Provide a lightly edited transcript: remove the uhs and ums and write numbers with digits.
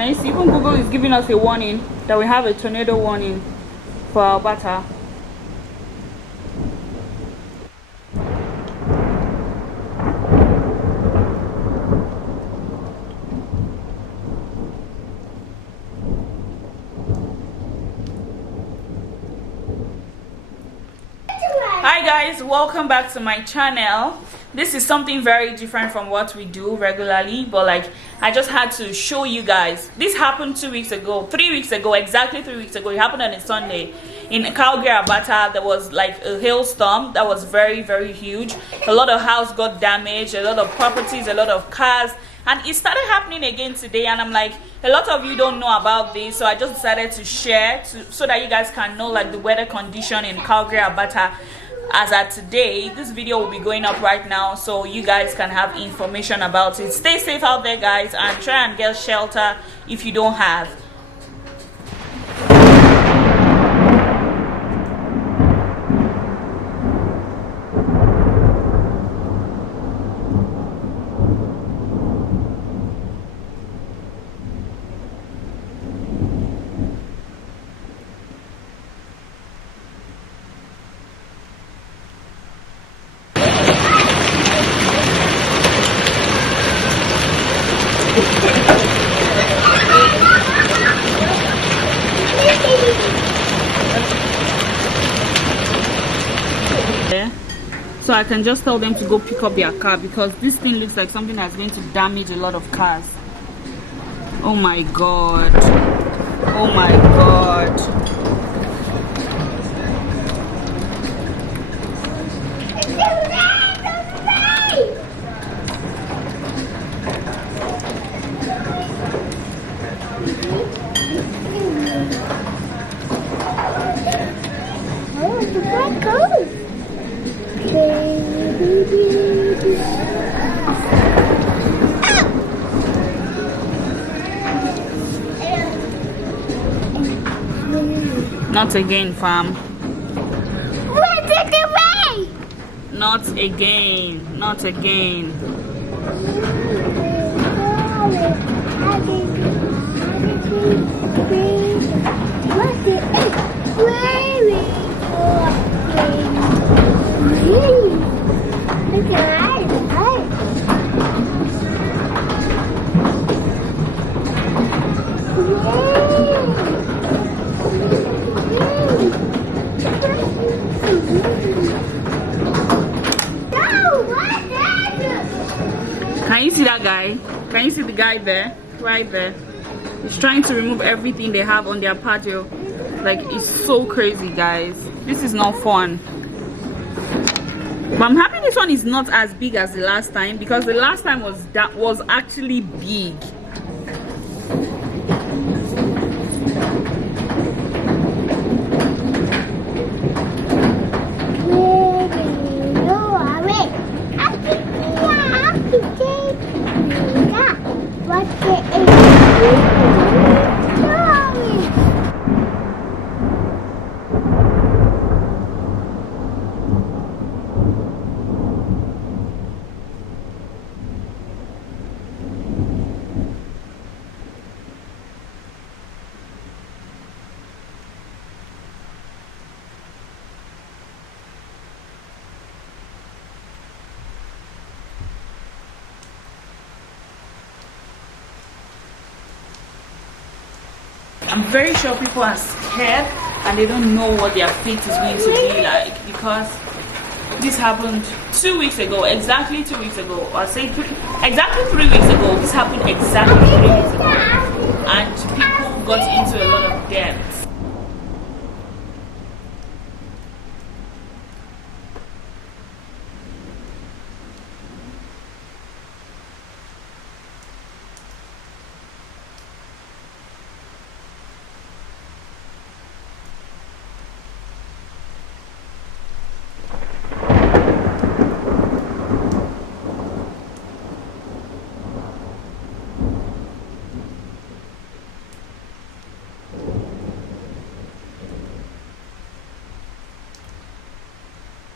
Can you see? Even Google is giving us a warning that we have a tornado warning for Alberta. Hi guys, welcome back to my channel. This is something very different from what we do regularly, but like I just had to show you guys. This happened 3 weeks ago, exactly 3 weeks ago. It happened on a Sunday in Calgary Alberta. There was like a hailstorm that was very, very huge. A lot of houses got damaged, a lot of properties, a lot of cars, and it started happening again today. And I'm like, a lot of you don't know about this, so I just decided to share so that you guys can know like the weather condition in Calgary Alberta as at today. This video will be going up right now so you guys can have information about it. Stay safe out there guys, and try and get shelter if you don't have. So I can just tell them to go pick up their car, because this thing looks like something that's going to damage a lot of cars. Oh my god, oh my god. Not again, fam. Not again. Not again. Can you see that guy? Can you see the guy there? Right there. He's trying to remove everything they have on their patio. Like, it's so crazy, guys. This is not fun. But I'm happy this one is not as big as the last time, because the last time was actually big. I'm very sure people are scared and they don't know what their fate is going to be like, because this happened 2 weeks ago, exactly 2 weeks ago, or say exactly 3 weeks ago. This happened exactly 3 weeks ago, and people got into a lot of debt.